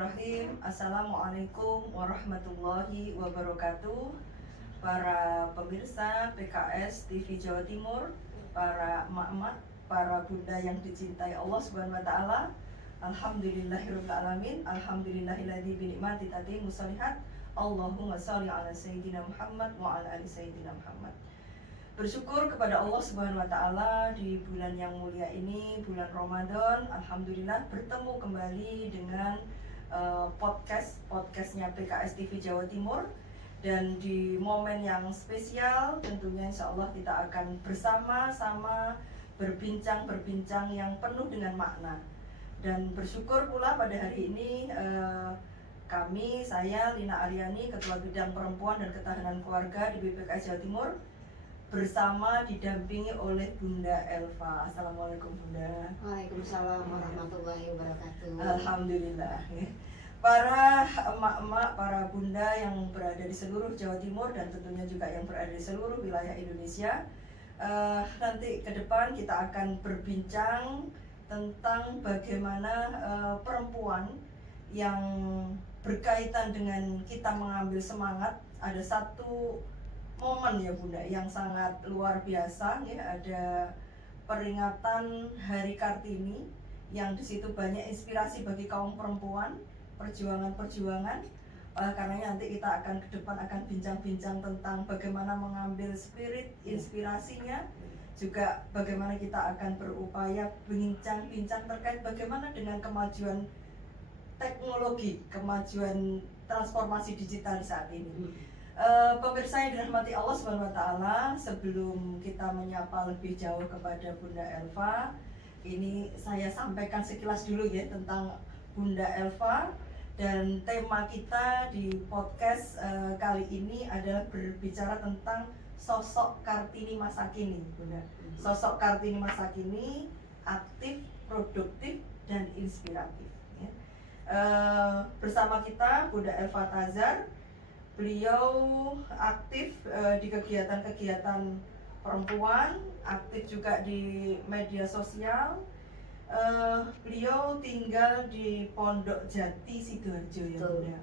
Bismillahirrahmanirrahim. Assalamualaikum warahmatullahi wabarakatuh. Para pemirsa PKS TV Jawa Timur, para emak-emak, para bunda yang dicintai Allah Subhanahu wa taala. Alhamdulillahirabbil alamin. Alhamdulillahilladzi bi ni'mati tatimmu shalihat. Allahumma shalli ala sayyidina Muhammad wa ala ali sayyidina Muhammad. Bersyukur kepada Allah Subhanahu wa taala di bulan yang mulia ini, bulan Ramadan. Alhamdulillah bertemu kembali dengan podcastnya PKS TV Jawa Timur. Dan di momen yang spesial tentunya insya Allah kita akan bersama-sama berbincang yang penuh dengan makna. Dan bersyukur pula pada hari ini saya Lina Aryani, Ketua Bidang Perempuan dan Ketahanan Keluarga di BPKS Jawa Timur, bersama didampingi oleh Bunda Elva. Assalamualaikum Bunda. Waalaikumsalam warahmatullahi wabarakatuh. Alhamdulillah. Para emak-emak, para bunda yang berada di seluruh Jawa Timur dan tentunya juga yang berada di seluruh wilayah Indonesia, nanti ke depan kita akan berbincang tentang bagaimana perempuan yang berkaitan dengan kita mengambil semangat. Ada satu momen ya Bunda yang sangat luar biasa ya, ada peringatan Hari Kartini yang di situ banyak inspirasi bagi kaum perempuan, perjuangan. Karenanya nanti kita akan ke depan akan bincang-bincang tentang bagaimana mengambil spirit inspirasinya, juga bagaimana kita akan berupaya bincang-bincang terkait bagaimana dengan kemajuan teknologi, kemajuan transformasi digital saat ini. Pemirsa yang dirahmati Allah Subhanahu wa taala, sebelum kita menyapa lebih jauh kepada Bunda Elva, ini saya sampaikan sekilas dulu ya tentang Bunda Elva. Dan tema kita di podcast kali ini adalah berbicara tentang sosok Kartini masa kini, Bunda. Sosok Kartini masa kini aktif, produktif, dan inspiratif ya. Bersama kita Bunda Elva Tazar. Beliau aktif di kegiatan-kegiatan perempuan, aktif juga di media sosial. Beliau tinggal di Pondok Jati, Sidoarjo ya Bunda.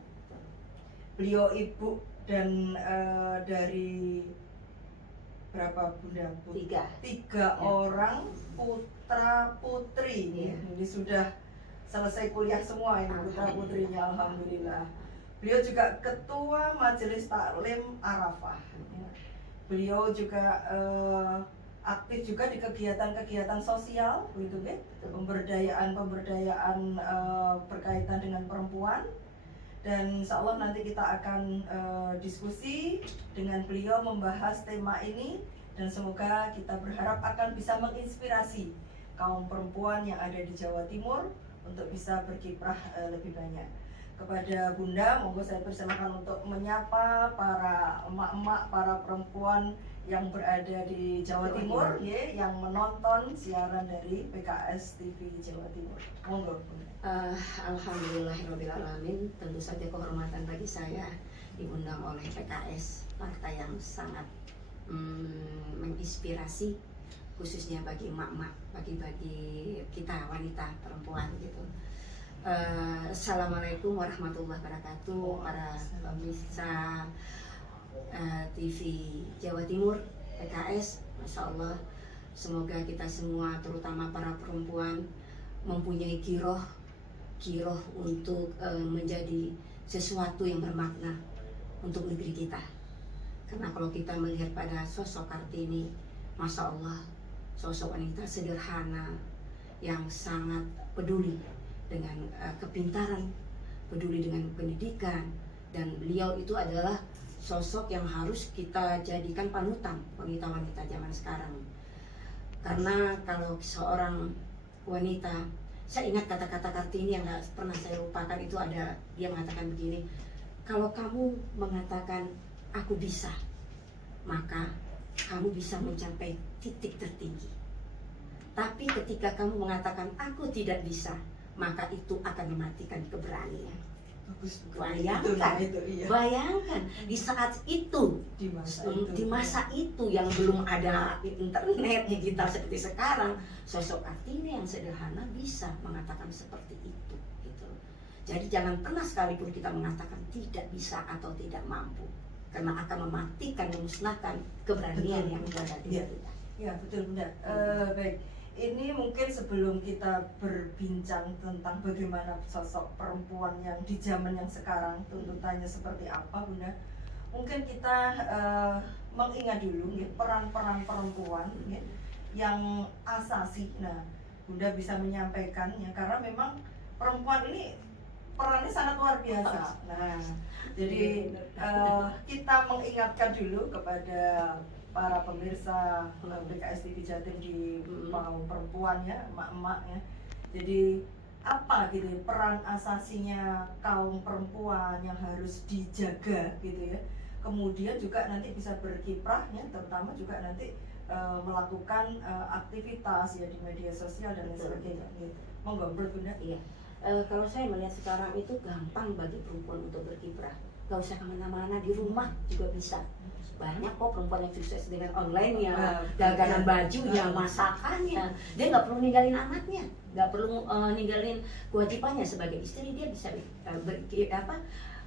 Beliau ibu dan dari berapa Bunda? Tiga orang putra putri ya. Ini sudah selesai kuliah semua ini putra putrinya, alhamdulillah. Beliau juga ketua Majelis Taklim Arafah. Beliau juga aktif juga di kegiatan-kegiatan sosial, begitu ya, pemberdayaan berkaitan dengan perempuan. Dan insya Allah nanti kita akan diskusi dengan beliau membahas tema ini, dan semoga kita berharap akan bisa menginspirasi kaum perempuan yang ada di Jawa Timur untuk bisa berkiprah lebih banyak. Kepada Bunda, monggo saya persilakan untuk menyapa para emak-emak, para perempuan yang berada di Jawa Timur ya, yang menonton siaran dari PKS TV Jawa Timur. Monggo Bunda. Alhamdulillahirabbil alamin. Tentu saja kehormatan bagi saya diundang oleh PKS, partai yang sangat menginspirasi, khususnya bagi emak-emak, bagi kita wanita perempuan gitu. Assalamualaikum warahmatullahi wabarakatuh. Para pemirsa TV Jawa Timur PKS, Masya Allah, semoga kita semua terutama para perempuan mempunyai giroh untuk menjadi sesuatu yang bermakna untuk negeri kita. Karena kalau kita melihat pada sosok Kartini, Masya Allah, sosok wanita sederhana yang sangat peduli dengan kepintaran, peduli dengan pendidikan, dan beliau itu adalah sosok yang harus kita jadikan panutan wanita-wanita zaman sekarang. Karena kalau seorang wanita, saya ingat kata-kata Kartini yang gak pernah saya lupakan, itu ada, dia mengatakan begini, kalau kamu mengatakan aku bisa, maka kamu bisa mencapai titik tertinggi. Tapi ketika kamu mengatakan aku tidak bisa, maka itu akan mematikan keberanian. Bayangkan di saat itu, di masa itu yang belum ada internet digital seperti sekarang, sosok Kartini yang sederhana bisa mengatakan seperti itu, gitu. Jadi jangan pernah sekalipun kita mengatakan tidak bisa atau tidak mampu, karena akan mematikan, memusnahkan keberanian yang ada di diri kita. Ya betul Bunda. Baik, ini mungkin sebelum kita berbincang tentang bagaimana sosok perempuan yang di zaman yang sekarang tuntutannya seperti apa Bunda, mungkin kita mengingat dulu ya, peran-peran perempuan ya, yang asasi. Nah, Bunda bisa menyampaikan ya, karena memang perempuan ini perannya sangat luar biasa. Nah, jadi kita mengingatkan dulu kepada para pemirsa BKS TV Jatim di kaum perempuan ya, emak-emak ya. Jadi apa gitu peran asasinya kaum perempuan yang harus dijaga gitu ya. Kemudian juga nanti bisa berkiprah ya, terutama juga nanti melakukan aktivitas ya di media sosial dan lain sebagainya gitu. Monggo Bunda. Iya. Kalau saya melihat sekarang itu gampang bagi perempuan untuk berkiprah. Gak usah kemana-mana, di rumah juga bisa. Banyak kok perempuan yang sukses dengan online-nya, dagangan bajunya, masakannya. Dia nggak perlu ninggalin anaknya, nggak perlu ninggalin kewajibannya sebagai istri. Dia bisa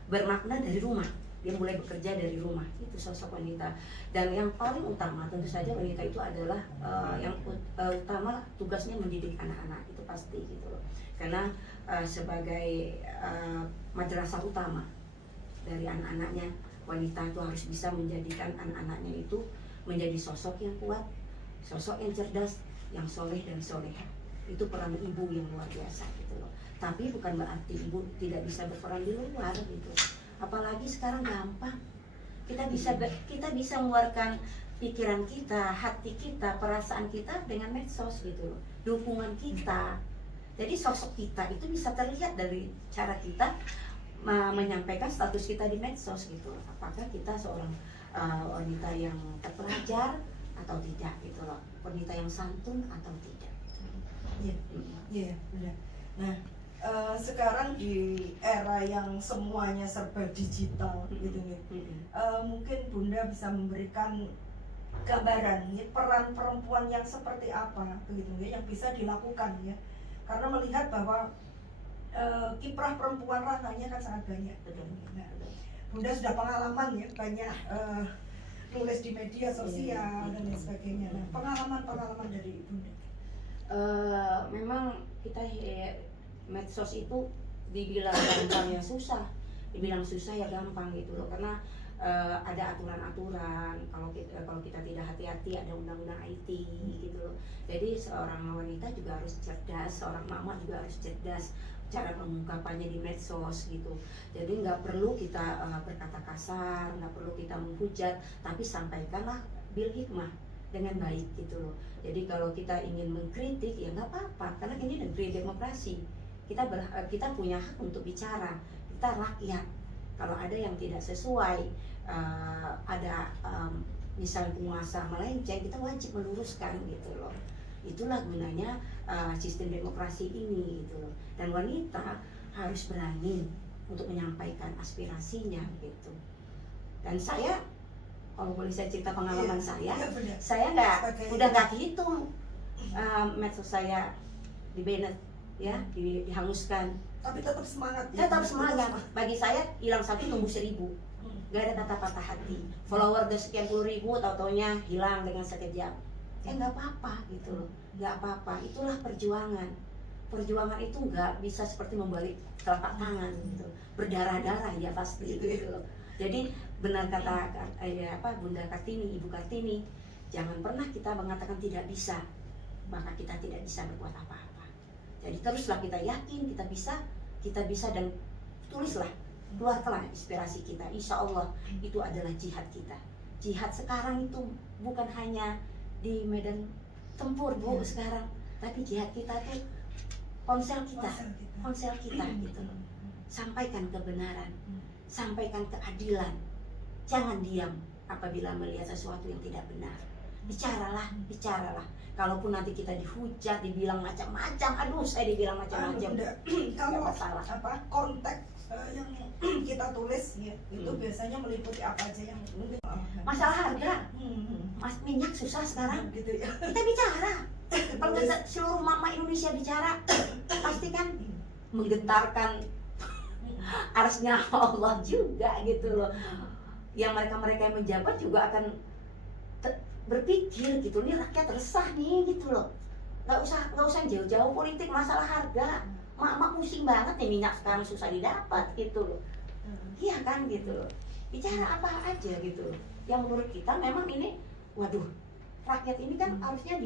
bermakna dari rumah. Dia mulai bekerja dari rumah. Itu sosok wanita. Dan yang paling utama tentu saja wanita itu adalah yang utama tugasnya mendidik anak-anak, itu pasti gitu loh. Karena sebagai madrasah utama dari anak-anaknya, wanita itu harus bisa menjadikan anak-anaknya itu menjadi sosok yang kuat, sosok yang cerdas, yang soleh dan soleha. Itu peran ibu yang luar biasa gitu loh. Tapi bukan berarti ibu tidak bisa berperan di luar gitu. Apalagi sekarang gampang. Kita bisa mengeluarkan pikiran kita, hati kita, perasaan kita dengan medsos gitu loh. Dukungan kita. Jadi sosok kita itu bisa terlihat dari cara kita menyampaikan status kita di medsos gitu. Apakah kita seorang wanita yang terpelajar atau tidak gitu loh, wanita yang santun atau tidak. Iya, iya benar. Nah, sekarang di era yang semuanya serba digital gitu nih, mungkin Bunda bisa memberikan gambaran nih, peran perempuan yang seperti apa begitu ya, yang bisa dilakukan ya. Karena melihat bahwa kiprah perempuan ranahnya kan sangat banyak. Nah, Bunda sudah pengalaman ya, banyak nulis di media sosial dan lain sebagainya. Nah, pengalaman dari Bunda. Memang kita medsos itu dibilang gampang ya susah, dibilang susah ya gampang gitu loh. Karena ada aturan-aturan, kalau kita tidak hati-hati ada undang-undang IT gitu loh. Jadi seorang wanita juga harus cerdas, seorang mama juga harus cerdas cara pengungkapannya di medsos gitu. Jadi nggak perlu kita berkata kasar, nggak perlu kita menghujat, tapi sampaikanlah bil hikmah dengan baik gitu loh. Jadi kalau kita ingin mengkritik ya nggak apa-apa, karena ini negeri demokrasi. Kita punya hak untuk bicara, kita rakyat. Kalau ada yang tidak sesuai, misalnya penguasa melenceng, kita wajib meluruskan gitu loh. Itulah gunanya sistem demokrasi ini gitu loh. Dan wanita harus berani untuk menyampaikan aspirasinya gitu. Dan saya, kalau boleh saya cerita pengalaman saya udah nggak kehitung medsos saya di banned ya, dihanguskan. Tapi tetap semangat ya? Tetap semangat. Bagi saya hilang 1 tumbuh 1000. Gak ada kata patah hati. Follower udah sekian puluh ribu, tau-taunya hilang dengan sekejap. Nggak apa-apa gitu loh, nggak apa-apa. Itulah perjuangan. Perjuangan itu nggak bisa seperti membalik telapak tangan gitu, berdarah-darah ya pasti gitu loh. Jadi benar kata Bunda Kartini, Ibu Kartini, jangan pernah kita mengatakan tidak bisa, maka kita tidak bisa berbuat apa-apa. Jadi teruslah kita yakin kita bisa dan tulislah, keluarkanlah inspirasi kita. Insya Allah itu adalah jihad kita. Jihad sekarang itu bukan hanya di medan tempur Bu sekarang, tapi jihad kita tuh ponsel kita gitu loh. Sampaikan kebenaran, sampaikan keadilan, jangan diam apabila melihat sesuatu yang tidak benar. Bicaralah. Kalaupun nanti kita dihujat, dibilang macam-macam, aduh saya dibilang macam-macam. Kalau konteks yang kita tulis ya, itu biasanya meliputi apa aja yang mungkin masalah harga, minyak susah sekarang gitu ya. Kita bicara. Kalau seluruh mama Indonesia bicara, pasti kan menggetarkan harusnya Allah juga gitu loh. Yang mereka-mereka yang menjabat juga akan berpikir gitu, nih rakyat resah nih gitu loh. Nggak usah jauh-jauh politik, masalah harga. Mak pusing banget nih, minyak sekarang susah didapat gitu loh. Iya kan gitu loh. Bicara apa aja gitu loh. Yang menurut kita memang ini, waduh, rakyat ini kan harusnya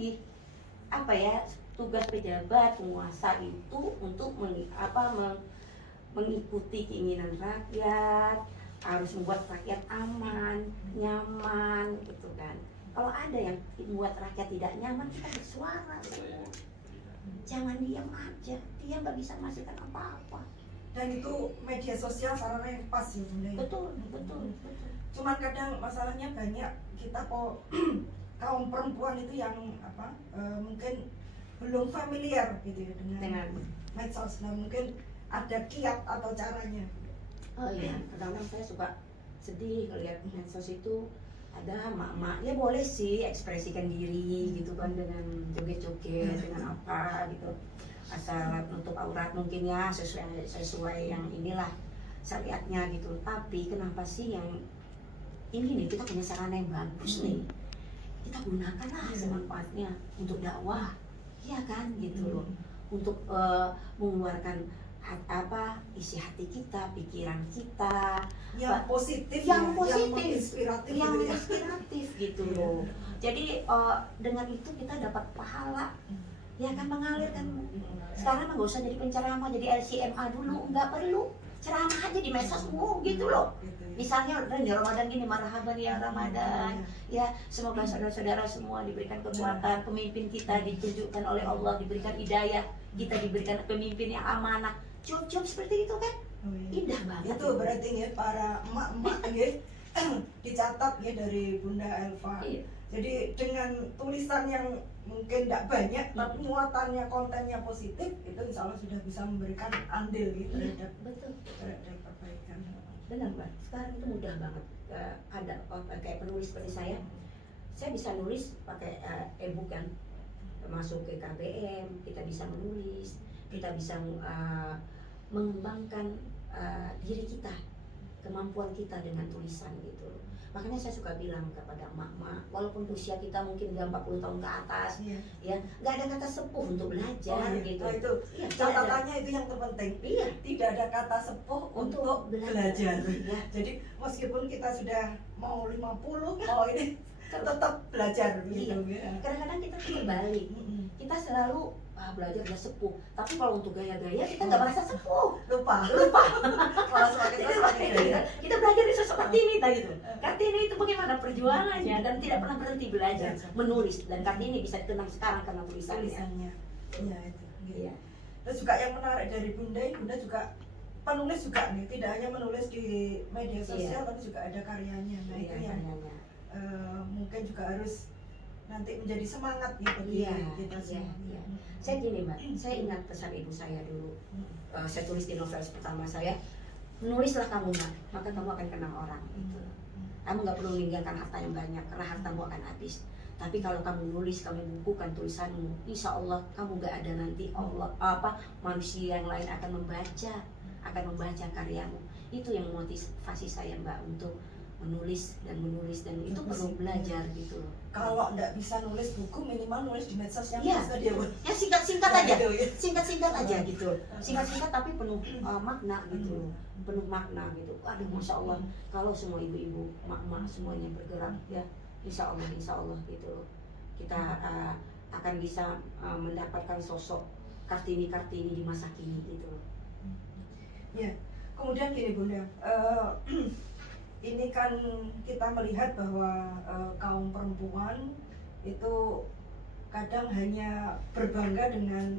tugas pejabat penguasa itu untuk mengikuti keinginan rakyat, harus membuat rakyat aman, nyaman gitu kan. Kalau ada yang membuat rakyat tidak nyaman, kita bersuara semua. Jangan diam aja, dia nggak bisa menghasilkan apa-apa. Dan itu media sosial sarana yang pas ya Bunda. Betul. Cuman kadang masalahnya banyak kita kaum perempuan itu yang mungkin belum familiar gitu ya dengan medsos. Nah mungkin ada kiat atau caranya. Oh iya, kadang-kadang saya suka sedih ngelihat medsos itu ada mak-mak, ya boleh sih ekspresikan diri gitu kan dengan joget-joget dengan apa gitu, asal nutup aurat mungkin ya sesuai yang inilah syariatnya gitu. Tapi kenapa sih yang ini nih, kita punya sarana yang bagus nih, kita gunakanlah semanfaatnya untuk dakwah, ya kan gitu loh, untuk mengeluarkan isi hati kita, pikiran kita yang positif, yang inspiratif gitu loh. Jadi dengan itu kita dapat pahala, ya kan, mengalirkan. Sekarang nggak usah jadi penceramah, jadi LCMA dulu, nggak perlu, ceramah aja di medsos gitu loh. Misalnya Ramadan gini, marhaban ya Ramadan, ya semoga saudara-saudara semua diberikan kekuatan, pemimpin kita ditunjukkan oleh Allah, diberikan hidayah, kita diberikan pemimpin yang amanah. Job seperti itu kan, indah banget. Itu berarti ya para emak-emak ya dicatat ya dari Bunda Elva. Iya. Jadi dengan tulisan yang mungkin tidak banyak, tapi muatannya, kontennya positif, itu insya Allah sudah bisa memberikan andil gitu terhadap perbaikan. Benar Mbak, sekarang itu mudah banget. Ada kayak penulis seperti saya bisa nulis pakai e-book kan, masuk ke KBM, kita bisa menulis, kita bisa mengembangkan diri kita, kemampuan kita dengan tulisan gitu. Makanya saya suka bilang kepada emak-emak, walaupun usia kita mungkin udah 40 tahun ke atas, ya nggak ada kata sepuh untuk belajar gitu. Itu catatannya itu yang terpenting. Iya. Tidak ada kata sepuh untuk belajar. Ya. Jadi meskipun kita sudah mau 50, ini tetap belajar gitu. Iya. Kadang-kadang kita berbalik. Kita selalu belajar udah sepuh, tapi kalau untuk gaya-gaya kita nggak merasa sepuh, lupa. Kalau semakin gaya. Kita belajar di sosok Kartini gitu. Kartini itu bagaimana perjuangannya dan tidak pernah berhenti belajar menulis, dan Kartini bisa tenang sekarang karena tulisannya. Iya itu. Iya. Terus juga yang menarik dari Bunda juga penulis juga nih, tidak hanya menulis di media sosial, tapi juga ada karyanya. Nah itu yang mungkin juga harus nanti menjadi semangat gitu kita semua. Iya. Saya gini Mbak, saya ingat pesan ibu saya dulu. Saya tulis di novel pertama saya, menulislah kamu Mbak, maka kamu akan kenal orang. Gitu. Kamu nggak perlu meninggalkan harta yang banyak, karena hartamu akan habis. Tapi kalau kamu nulis, kamu bukukan tulisanmu, insya Allah kamu gak ada nanti manusia yang lain akan membaca karyamu. Itu yang motivasi saya Mbak untuk menulis dan itu perlu belajar gitu loh. Kalau nggak bisa nulis buku, minimal nulis di medsos yang bisa dia ya singkat aja, singkat aja gitu, singkat tapi penuh makna gitu, penuh makna gitu. Aduh masya Allah, kalau semua ibu-ibu, mak-mak semuanya bergerak ya, insya Allah gitu, kita akan bisa mendapatkan sosok Kartini di masa kini gitu. Ya, kemudian gini Bunda. Ini kan kita melihat bahwa kaum perempuan itu kadang hanya berbangga dengan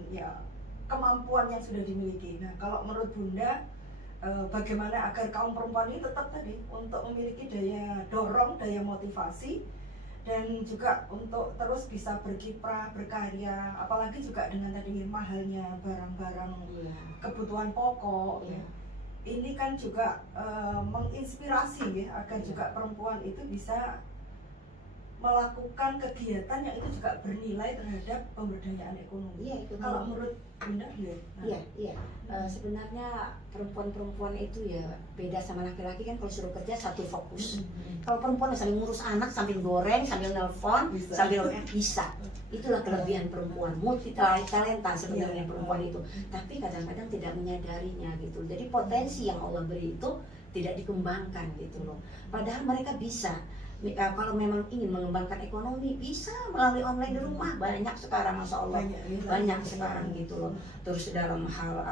kemampuan yang sudah dimiliki. Nah, kalau menurut Bunda, bagaimana agar kaum perempuan ini tetap tadi untuk memiliki daya dorong, daya motivasi, dan juga untuk terus bisa berkiprah, berkarya, apalagi juga dengan tadi mahalnya barang-barang kebutuhan pokok. Ini kan juga menginspirasi ya, agar juga perempuan itu bisa melakukan kegiatan yang itu juga bernilai terhadap pemberdayaan ekonomi. Iya, itu Kalau menurut Bunda, Iya. Sebenarnya perempuan-perempuan itu ya beda sama laki-laki kan, kalau suruh kerja satu fokus. Kalau perempuan sambil ngurus anak, sambil goreng, sambil nelpon, sambil bisa. Itulah kelebihan perempuan, multi talenta sebenarnya perempuan itu. Tapi kadang-kadang tidak menyadarinya gitu. Jadi potensi yang Allah beri itu tidak dikembangkan gitu loh. Padahal mereka bisa. Kalau memang ingin mengembangkan ekonomi bisa melalui online di rumah, banyak sekarang, masya Allah banyak sekarang gitu loh. Terus dalam hal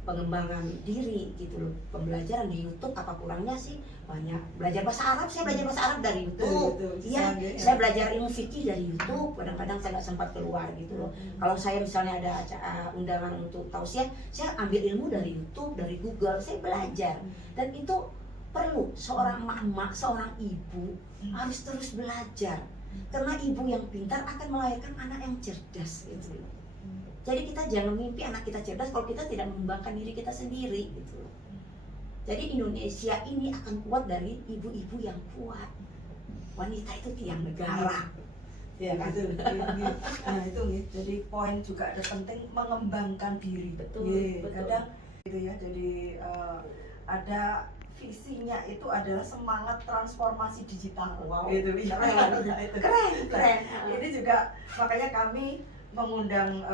pengembangan diri gitu loh, pembelajaran di YouTube, apa kurangnya sih, banyak. Belajar bahasa Arab, saya belajar bahasa Arab dari YouTube. Iya, saya belajar ilmu fikih dari YouTube. Kadang-kadang saya nggak sempat keluar gitu loh. Kalau saya misalnya ada undangan untuk tausiah, saya ambil ilmu dari YouTube, dari Google, saya belajar. Dan itu perlu seorang emak-emak, seorang ibu harus terus belajar, karena ibu yang pintar akan melahirkan anak yang cerdas gitu. Jadi kita jangan mimpi anak kita cerdas kalau kita tidak mengembangkan diri kita sendiri gitu. Jadi Indonesia ini akan kuat dari ibu-ibu yang kuat. Wanita itu tiang negara. Ya betul. Nah itu nih, jadi poin juga ada penting mengembangkan diri. Betul. Kadang gitu ya. Jadi ada visinya itu adalah semangat transformasi digital. Wow. Gitu. Keren. Ini juga makanya kami mengundang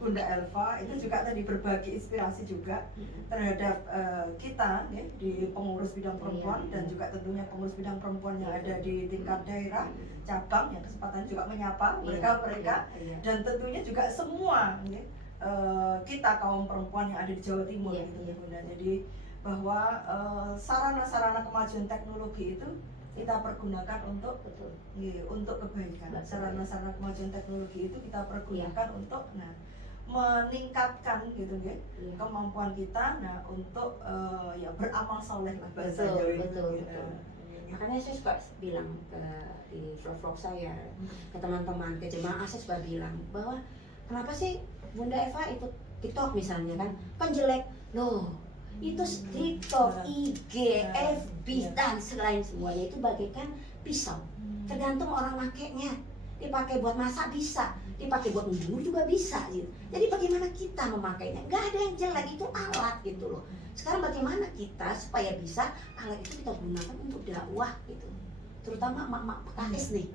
Bunda Elva itu juga tadi berbagi inspirasi juga terhadap kita ya, di pengurus bidang perempuan dan juga tentunya pengurus bidang perempuan yang ada di tingkat daerah cabang yang kesempatan juga menyapa mereka dan tentunya juga semua ya, kita kaum perempuan yang ada di Jawa Timur gitu ya Bunda. Jadi bahwa sarana-sarana kemajuan teknologi itu kita pergunakan untuk kebaikan. Sarana-sarana kemajuan teknologi itu kita pergunakan untuk meningkatkan gitu ya kemampuan kita untuk ya beramal soleh lah bahasanya. Betul. Makanya saya suka bilang di vlog saya ke teman-teman, ke jemaah, saya suka bilang bahwa kenapa sih Bunda Eva ikut TikTok misalnya kan jelek loh. Itu TikTok, IG, FB dan selain semuanya itu bagaikan pisau. Tergantung orang makainya. Dipakai buat masak bisa, dipakai buat membunuh juga bisa gitu. Jadi bagaimana kita memakainya? Gak ada yang jelek, itu alat gitu loh. Sekarang bagaimana kita supaya bisa alat itu kita gunakan untuk dakwah gitu. Terutama emak-emak PKS nih.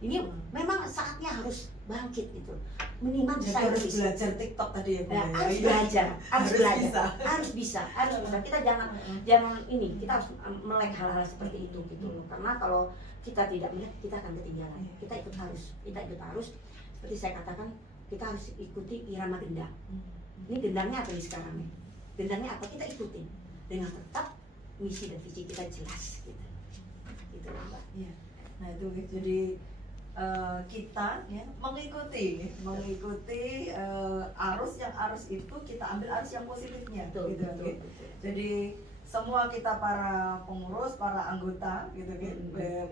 Ini memang saatnya harus bangkit gitu. Minimal bisa harus belajar TikTok tadi ya, harus bisa. Kita jangan kita harus melek hal-hal seperti itu gitu loh. Karena kalau kita tidak melihat, kita akan ketinggalan. Kita ikut harus seperti saya katakan, kita harus ikuti irama gendang. Ini gendangnya apa nih sekarang nih? Gendangnya apa, kita ikuti dengan tetap misi dan visi kita jelas gitu. Gitu loh Mbak. Iya. Nah itu jadi kita ya mengikuti arus itu kita ambil arus yang positifnya gitu. Jadi semua kita para pengurus, para anggota gitu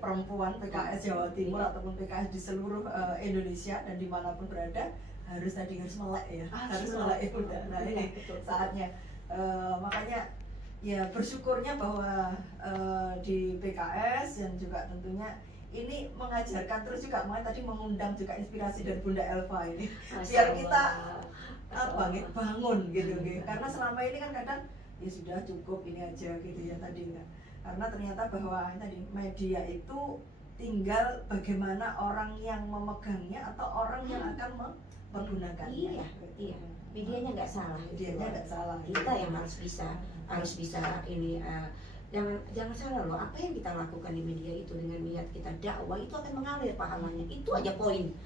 perempuan PKS Jawa Timur ataupun PKS di seluruh Indonesia dan dimanapun berada harus melek ya, harus melek udah. Nah ini saatnya makanya ya bersyukurnya bahwa di PKS dan juga tentunya ini mengajarkan terus juga, makanya tadi mengundang juga inspirasi dari Bunda Elva ini biar kita bangun gitu. Karena selama ini kan kadang ya sudah cukup ini aja gitu ya tadi kan. Karena ternyata bahwa tadi media itu tinggal bagaimana orang yang memegangnya atau orang yang akan mempergunakannya. Iya. Medianya nggak salah. Kita yang harus bisa ini. Jangan salah loh, apa yang kita lakukan di media itu dengan niat kita dakwah itu akan mengalir pahalanya. Itu aja poin.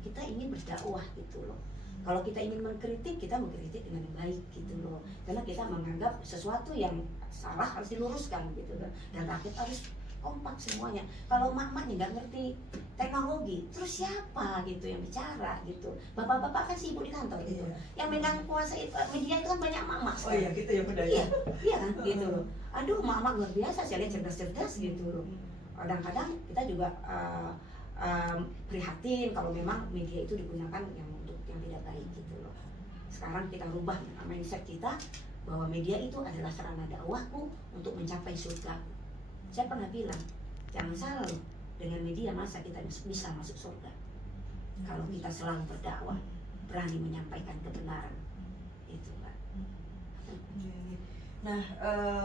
Kita ingin berdakwah gitu loh. Kalau kita ingin mengkritik, kita mengkritik dengan baik gitu loh. Karena kita menganggap sesuatu yang salah harus diluruskan gitu loh. Dan rakyat harus kompak semuanya. Kalau mak-maknya nggak ngerti teknologi, terus siapa gitu yang bicara gitu? Bapak-bapak kan sibuk di kantor gitu. Yang megang kuasa media itu kan banyak mak-mak. Oh iya gitu ya Bunda. Iya kan gitu loh. Aduh, mak-mak luar biasa, saya lihat cerdas-cerdas gitu loh. Kadang-kadang kita juga prihatin kalau memang media itu digunakan untuk yang tidak baik gitu loh. Sekarang kita rubah mindset kita bahwa media itu adalah sarana dakwahku untuk mencapai surga. Saya pernah bilang, jangan salah loh, Dengan media masa kita bisa masuk surga? Kalau kita selalu berdakwah, berani menyampaikan kebenaran. Itu Mbak. Nah,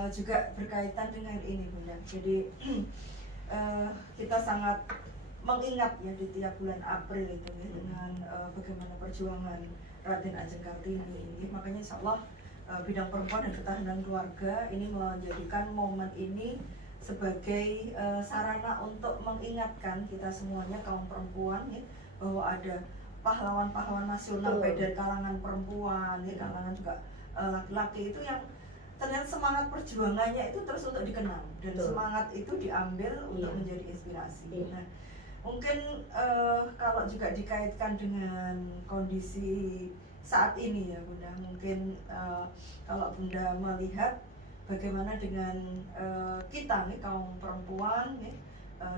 juga berkaitan dengan ini Bunda. Jadi kita sangat mengingat ya di tiap bulan April itu ya, dengan bagaimana perjuangan Raden Ajeng Kartini ini. Makanya insya Allah bidang perempuan dan ketahanan keluarga ini menjadikan momen ini sebagai sarana untuk mengingatkan kita semuanya kaum perempuan ya, bahwa ada pahlawan-pahlawan nasional baik dari kalangan perempuan ya, kalangan juga laki-laki itu yang ternyata semangat perjuangannya itu terus untuk dikenang dan semangat itu diambil untuk menjadi inspirasi. Nah, mungkin kalau juga dikaitkan dengan kondisi saat ini ya Bunda, mungkin kalau Bunda melihat bagaimana dengan kita nih kaum perempuan nih,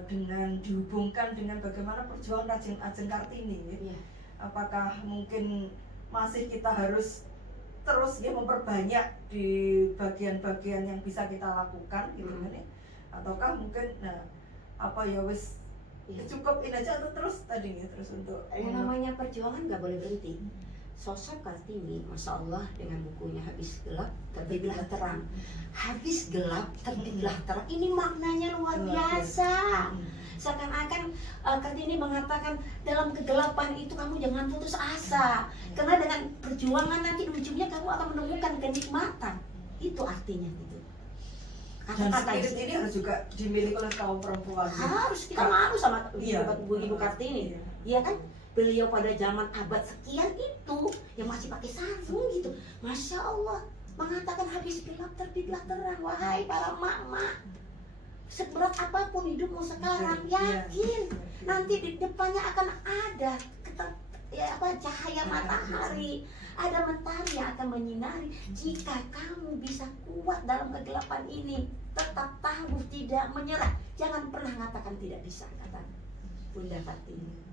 dengan dihubungkan dengan bagaimana perjuangan Ajeng Kartini nih, apakah mungkin masih kita harus terus ya memperbanyak di bagian-bagian yang bisa kita lakukan gitu kan ya, ataukah mungkin wis cukup ini aja atau terus tadi ya terus untuk yang namanya perjuangan nggak boleh berhenti. Sosok Kartini, Masya Allah, dengan bukunya Habis Gelap Terbitlah Terang. Habis gelap terbitlah terang, ini maknanya luar biasa. Seakan-akan Kartini mengatakan dalam kegelapan itu kamu jangan putus asa, karena dengan perjuangan nanti ujungnya kamu akan menemukan kenikmatan. Itu artinya gitu. Kata-kata ini harus juga dimiliki oleh kaum perempuan. Harus, kita malu sama Ibu Kartini, iya kan? Beliau pada zaman abad sekian itu yang masih pakai sarung gitu, Masya Allah, mengatakan habis gelap terbitlah terang. Wahai para mak-mak, seberat apapun hidupmu sekarang, yakin nanti di depannya akan ada cahaya matahari, ada mentari yang akan menyinari. Jika kamu bisa kuat dalam kegelapan ini, tetap tangguh, tidak menyerah, jangan pernah mengatakan tidak bisa, kata Bunda Kartini.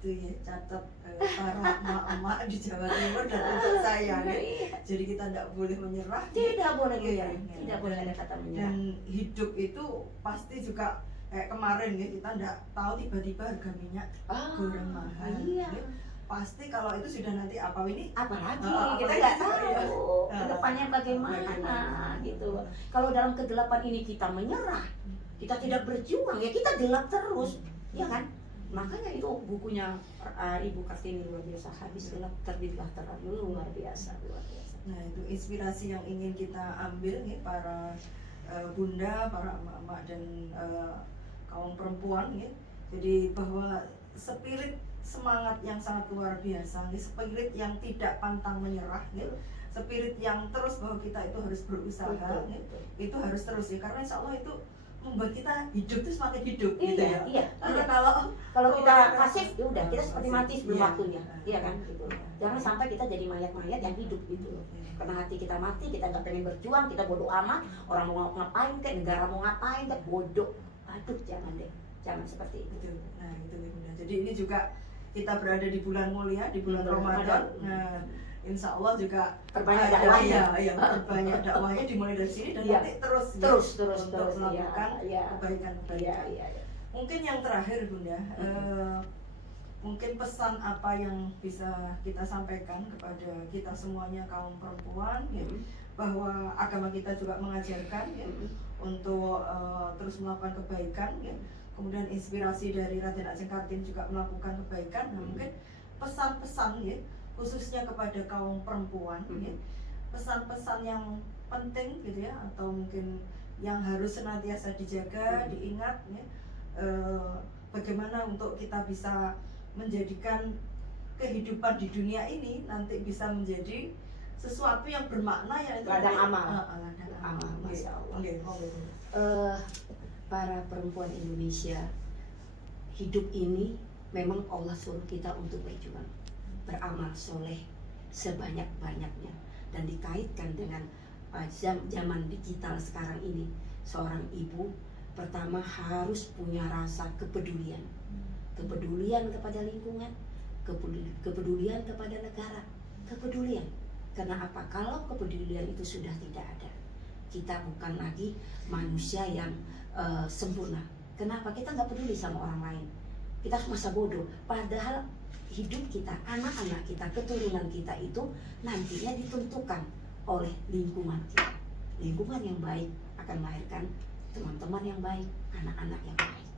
Itu ya, catat para emak-emak di Jawa Timur dan untuk saya ya. Jadi kita tidak boleh menyerah, tidak boleh menyerah, tidak boleh ada kata menyerah. Dan hidup itu pasti juga kayak kemarin ya, kita tidak tahu tiba-tiba harga minyak goreng mahal ya. Pasti kalau itu sudah nanti apalagi kita nggak tahu kedepannya bagaimana gitu. Kalau dalam kegelapan ini kita menyerah, kita tidak berjuang, ya kita gelap terus, ya kan? Makanya itu bukunya Ibu Kartini luar biasa, Habis Gelap Terbitlah Terang, luar biasa. Nah, itu inspirasi yang ingin kita ambil nih para bunda, para emak-emak dan kaum perempuan ya. Jadi bahwa spirit semangat yang sangat luar biasa, nih, spirit yang tidak pantang menyerah ya. Spirit yang terus bahwa kita itu harus berusaha ya. Itu harus terus ya, karena insya Allah itu membuat kita hidup itu semakin hidup gitu ya. Iya. Karena kalau kita pasif, ya udah kita seperti mati sebelum waktunya, iya kan? Gitu. Jangan sampai kita jadi mayat-mayat yang hidup gitu. Karena hati kita mati, kita nggak pengen berjuang, kita bodoh amat. Orang mau ngapain kayak negara mau ngapain kayak bodoh. Aduh, jangan deh, jangan seperti itu. Nah itu Bunda. Jadi ini juga kita berada di bulan mulia, di bulan Ramadan. Nah, insya Allah juga perbanyak dakwahnya, perbanyak dakwahnya dimulai dari sini dan nanti terus untuk melakukan kebaikan-kebaikan. Mungkin yang terakhir Bunda, mungkin pesan apa yang bisa kita sampaikan kepada kita semuanya kaum perempuan ya, bahwa agama kita juga mengajarkan ya, untuk terus melakukan kebaikan ya. Kemudian inspirasi dari Raden Ajeng Kartini juga melakukan kebaikan. Nah, mungkin pesan-pesan ya khususnya kepada kaum perempuan ya, pesan-pesan yang penting gitu ya, atau mungkin yang harus senantiasa dijaga, diingat ya, bagaimana untuk kita bisa menjadikan kehidupan di dunia ini nanti bisa menjadi sesuatu yang bermakna, ya itu ladang amal. Masya Allah. Para perempuan Indonesia, hidup ini memang Allah suruh kita untuk berjuang, beramal soleh sebanyak-banyaknya, dan dikaitkan dengan zaman digital sekarang ini. Seorang ibu pertama harus punya rasa kepedulian kepada lingkungan, kepedulian kepada negara, kepedulian. Karena apa? Kalau kepedulian itu sudah tidak ada, kita bukan lagi manusia yang sempurna. Kenapa? Kita nggak peduli sama orang lain. Kita masa bodoh. Padahal hidup kita, anak-anak kita, keturunan kita itu nantinya ditentukan oleh lingkungan kita. Lingkungan yang baik akan melahirkan teman-teman yang baik, anak-anak yang baik.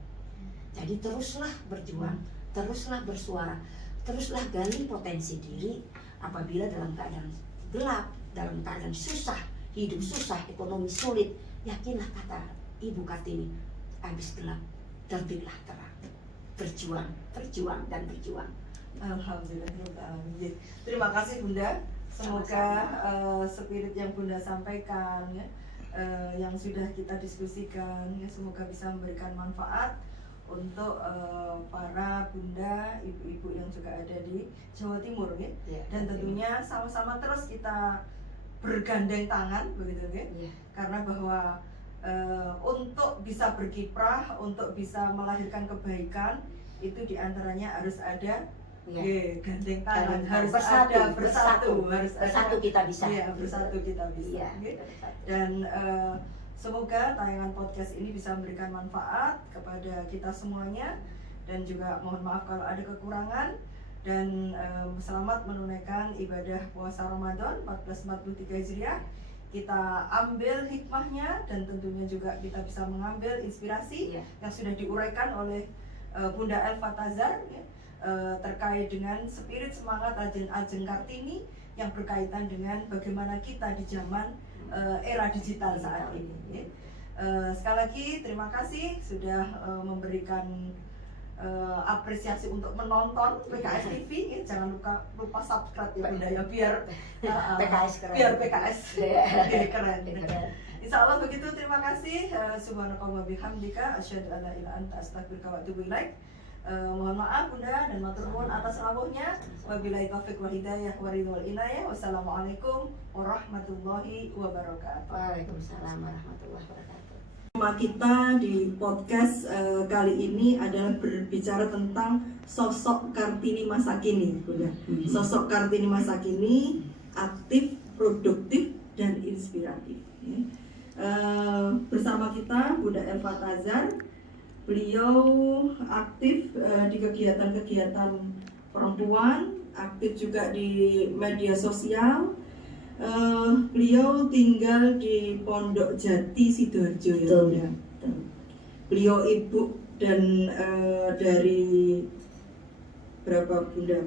Jadi teruslah berjuang, teruslah bersuara, teruslah gali potensi diri. Apabila dalam keadaan gelap, dalam keadaan susah, hidup susah, ekonomi sulit, yakinlah kata Ibu Kartini, habis gelap terbitlah terang. Berjuang, berjuang, dan berjuang. Alhamdulillah. Terima kasih Bunda. Semoga spirit yang Bunda sampaikan ya, yang sudah kita diskusikan ya, semoga bisa memberikan manfaat untuk para bunda, ibu-ibu yang juga ada di Jawa Timur ya. Dan tentunya sama-sama terus kita bergandeng tangan begitu ya. Karena bahwa untuk bisa berkiprah, untuk bisa melahirkan kebaikan, itu diantaranya harus ada gandeng tangan, harus ada bersatu, harus bersatu kita bisa. Bersatu kita bisa. Dan semoga tayangan podcast ini bisa memberikan manfaat kepada kita semuanya, dan juga mohon maaf kalau ada kekurangan, dan selamat menunaikan ibadah puasa Ramadan 1443 Hijriah. Kita ambil hikmahnya, dan tentunya juga kita bisa mengambil inspirasi yang sudah diuraikan oleh Bunda Elfatazar ya, terkait dengan spirit semangat Ajeng Kartini yang berkaitan dengan bagaimana kita di zaman era digital saat ini ya. Sekali lagi terima kasih sudah memberikan apresiasi untuk menonton PKS TV ya. Jangan lupa subscribe ya Bunda ya, biar PKS keren. Biar PKS keren. Insya Allah begitu, terima kasih. Subhanakallah bihamdika asyhadu an la ilaha illa anta astaghfiruka wa atubu ilaik. Mohon maaf Bunda dan matur nuwun atas rawuhnya. Wabillahi taufiq wal hidayah wa ridho wal inayah. Wassalamualaikum warahmatullahi wabarakatuh. Waalaikumsalam warahmatullahi wabarakatuh. Tema kita di podcast kali ini adalah berbicara tentang sosok Kartini masa kini, Bunda. Sosok Kartini masa kini aktif, produktif, dan inspiratif. Bersama kita Bunda Elfatazar. Beliau aktif di kegiatan-kegiatan perempuan, aktif juga di media sosial. Beliau tinggal di Pondok Jati, Sidoarjo ya. Beliau ibu dan dari berapa Bunda?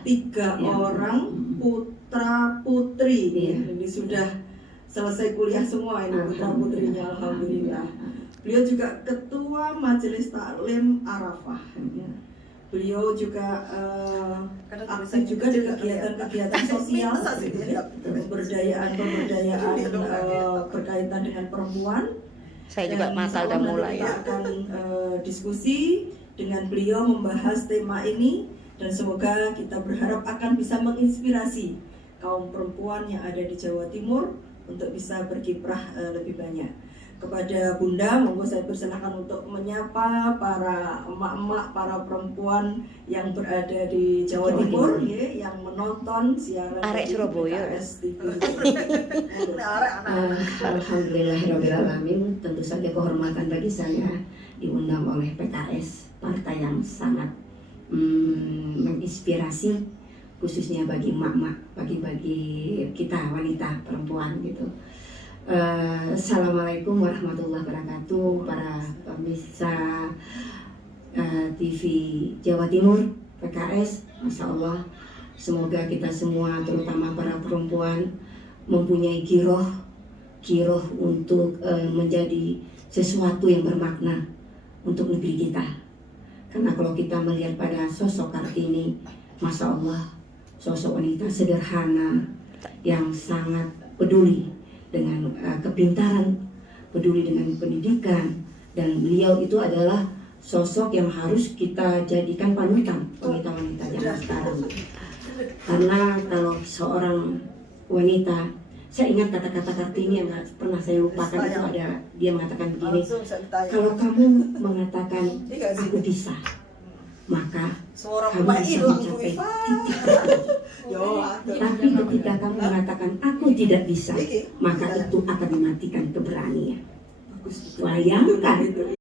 Tiga orang putra putri. Ini sudah selesai kuliah semua ini putra putrinya, alhamdulillah. Beliau juga ketua Majelis Taklim Arafah. Beliau juga aktif juga di kegiatan-kegiatan sosial, pemberdayaan berkaitan dengan perempuan. Saya juga masal udah mulai ya. Kita akan diskusi dengan beliau membahas tema ini, dan semoga kita berharap akan bisa menginspirasi kaum perempuan yang ada di Jawa Timur untuk bisa berkiprah lebih banyak. Kepada Bunda, monggo saya persilahkan untuk menyapa para emak-emak, para perempuan yang berada di Jawa Timur ya, yang menonton siaran Arek Surabaya. PKS TV. Alhamdulillahirrahmanirrahim. Tentu saja kehormatan bagi saya diundang oleh PKS, partai yang sangat menginspirasi, khususnya bagi emak-emak, bagi kita wanita perempuan gitu. Assalamualaikum warahmatullahi wabarakatuh, para pemirsa TV Jawa Timur PKS. Masya Allah, semoga kita semua, terutama para perempuan, mempunyai giroh untuk menjadi sesuatu yang bermakna untuk negeri kita. Karena kalau kita melihat pada sosok Kartini, Masya Allah, sosok wanita sederhana yang sangat peduli dengan kepintaran, peduli dengan pendidikan, dan beliau itu adalah sosok yang harus kita jadikan panutan wanita-wanita zaman sekarang. Karena kalau seorang wanita, saya ingat kata-kata Kartini yang pernah saya lupakan, itu ada, dia mengatakan begini, kalau kamu mengatakan aku bisa, maka kamu bisa mencapai titik. Tapi ketika kamu mengatakan aku tidak bisa, maka itu akan mematikan keberanian. Bayangkan